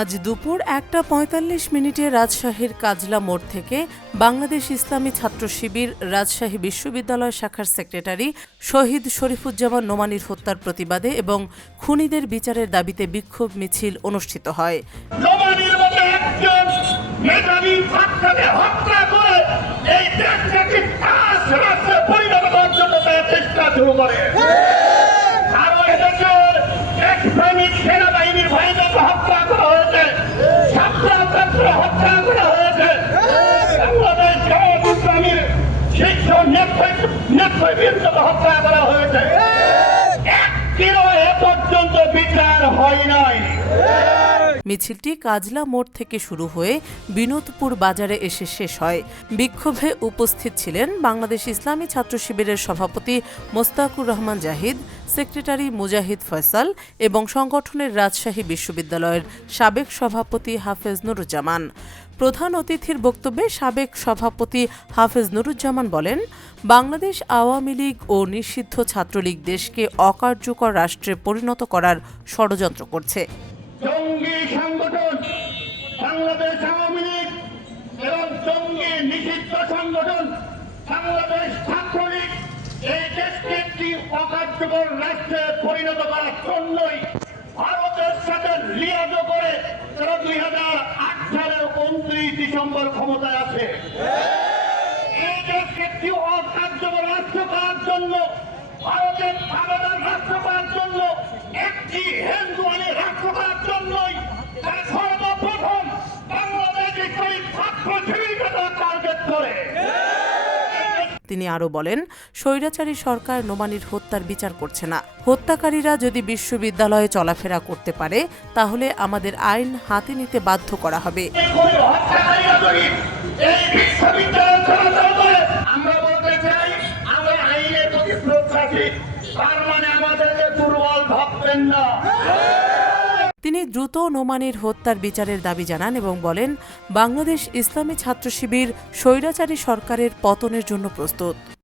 আজ দুপুর 1:45 রাজশাহীর কাজলা মোড় থেকে বাংলাদেশ ইসলামী ছাত্র শিবির রাজশাহী বিশ্ববিদ্যালয় শাখার সেক্রেটারি শহীদ শরীফুজ্জামান নোমানীর হত্যার প্রতিবাদে এবং খুনিদের বিচারের দাবিতে বিক্ষোভ মিছিল অনুষ্ঠিত হয়। সেনাবাহিনীর ভাইদের হত্যা করা হয়েছে, হত্যা করা হয়েছে। বাংলাদেশ জামায়াত ইসলামীর শীর্ষ নেতৃবৃন্দকে হত্যা করা হয়েছে। একটিরও এ পর্যন্ত বিচার হয় নাই। মিছিলটি কাজলা মোড় থেকে শুরু হয়ে বিনোদপুর বাজারে এসে শেষ হয়। বিক্ষোভে উপস্থিত ছিলেন বাংলাদেশ ইসলামী ছাত্র শিবিরের সভাপতি মোস্তাকুর রহমান জাহিদ, সেক্রেটারি মুজাহিদ ফয়সাল এবং সংগঠনের রাজশাহী বিশ্ববিদ্যালয়ের সাবেক সভাপতি হাফেজ নুরুজ্জামান। প্রধান অতিথির বক্তব্যে সাবেক সভাপতি হাফেজ নুরুজ্জামান বলেন, বাংলাদেশ আওয়ামী লীগ ও নিষিদ্ধ ছাত্রলীগ দেশকে অকার্যকর রাষ্ট্রে পরিণত করার ষড়যন্ত্র করছে। জঙ্গি সংগঠন বাংলাদেশ আওয়ামী লীগ এবং জঙ্গি নিষিদ্ধ সংগঠন বাংলাদেশ ছাত্রলীগ এই দেশকে একটি অকার্যকর রাষ্ট্রে পরিণত করার জন্যই ভারতের সাথে লিয়াজো করে তারা 2008 সালের 29 ডিসেম্বর ক্ষমতায় আছে। এই দেশকে একটি অকার্যকর রাষ্ট্র করার জন্য, ভারতের আলাদা রাষ্ট্র করার জন্য, একটি হিন্দুয়ানি রাষ্ট্র করার জন্যই তারা সর্বপ্রথম বাংলাদেশে ছাত্র শিবিরকে টার্গেট করে। তিনি আরও বলেন, স্বৈরাচারী সরকার নোমানীর হত্যার বিচার করছে না। হত্যাকারীরা যদি বিশ্ববিদ্যালয়ে চলাফেরা করতে পারে তাহলে আমাদের আইন হাতে নিতে বাধ্য করা হবে। আমরা বলতে চাই, আমরা আইনের প্রতি শ্রদ্ধাশীল, তার মানে আমাদেরকে দুর্বল ভাববেন না। তিনি দ্রুত নোমানীর হত্যার বিচারের দাবি জানান এবং বলেন, বাংলাদেশ ইসলামী ছাত্র শিবির স্বৈরাচারী সরকারের পতনের জন্য প্রস্তুত।